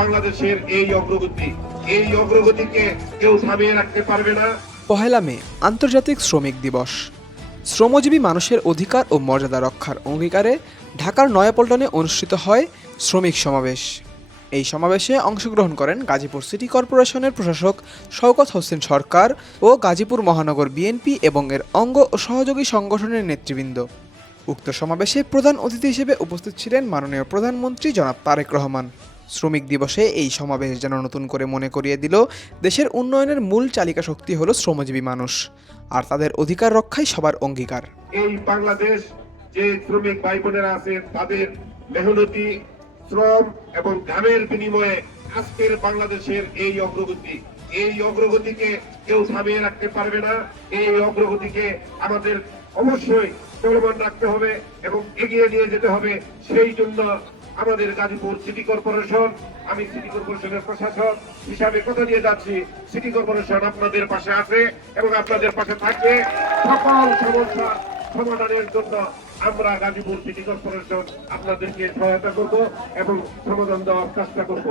বাংলাদেশের এই অগ্রগতিকে কেউ থামিয়ে রাখতে পারবে না। 1 মে আন্তর্জাতিক শ্রমিক দিবস। শ্রমজীবী মানুষের অধিকার ও মর্যাদা রক্ষার অঙ্গীকারে ঢাকার নয়াপল্টনে অনুষ্ঠিত হয় শ্রমিক সমাবেশ। এই সমাবেশে অংশগ্রহণ করেন গাজীপুর সিটি কর্পোরেশনের প্রশাসক শওকত হোসেন সরকার ও গাজীপুর মহানগর বিএনপি এবং এর অঙ্গ ও সহযোগী সংগঠনের নেতৃবৃন্দ। উক্ত সমাবেশে প্রধান অতিথি হিসেবে উপস্থিত ছিলেন মাননীয় প্রধানমন্ত্রী জনাব তারেক রহমান। শ্রমিক দিবসে এই সমাবেশ যেন নতুন করে মনে করিয়ে দিল, দেশের উন্নয়নের মূল চালিকা শক্তি হলো শ্রমজীবী মানুষ, আর তাদের অধিকার রক্ষাই সবার অঙ্গীকার। এই বাংলাদেশ যে শ্রমিক ভাই বোনেরা আছেন, তাদের মেহনতি শ্রম এবং ঘামের বিনিময়ে আজকের বাংলাদেশের এই অগ্রগতিকে কেউ থামিয়ে রাখতে পারবে না। এই অগ্রগতিকে আমাদের অবশ্যই চলমান রাখতে হবে এবং এগিয়ে নিয়ে যেতে হবে। সেই জন্য আমাদের গাজীপুর সিটি কর্পোরেশন, আমি সিটি কর্পোরেশনের প্রশাসক হিসাবে কথা দিয়ে যাচ্ছি, সিটি কর্পোরেশন আপনাদের পাশে আছে এবং আপনাদের পাশে থাকবে। সকল সমস্যা সমাধানের জন্য আমরা গাজীপুর সিটি কর্পোরেশন আপনাদেরকে সহায়তা করব এবং সমাধান দেওয়ার চেষ্টা করব।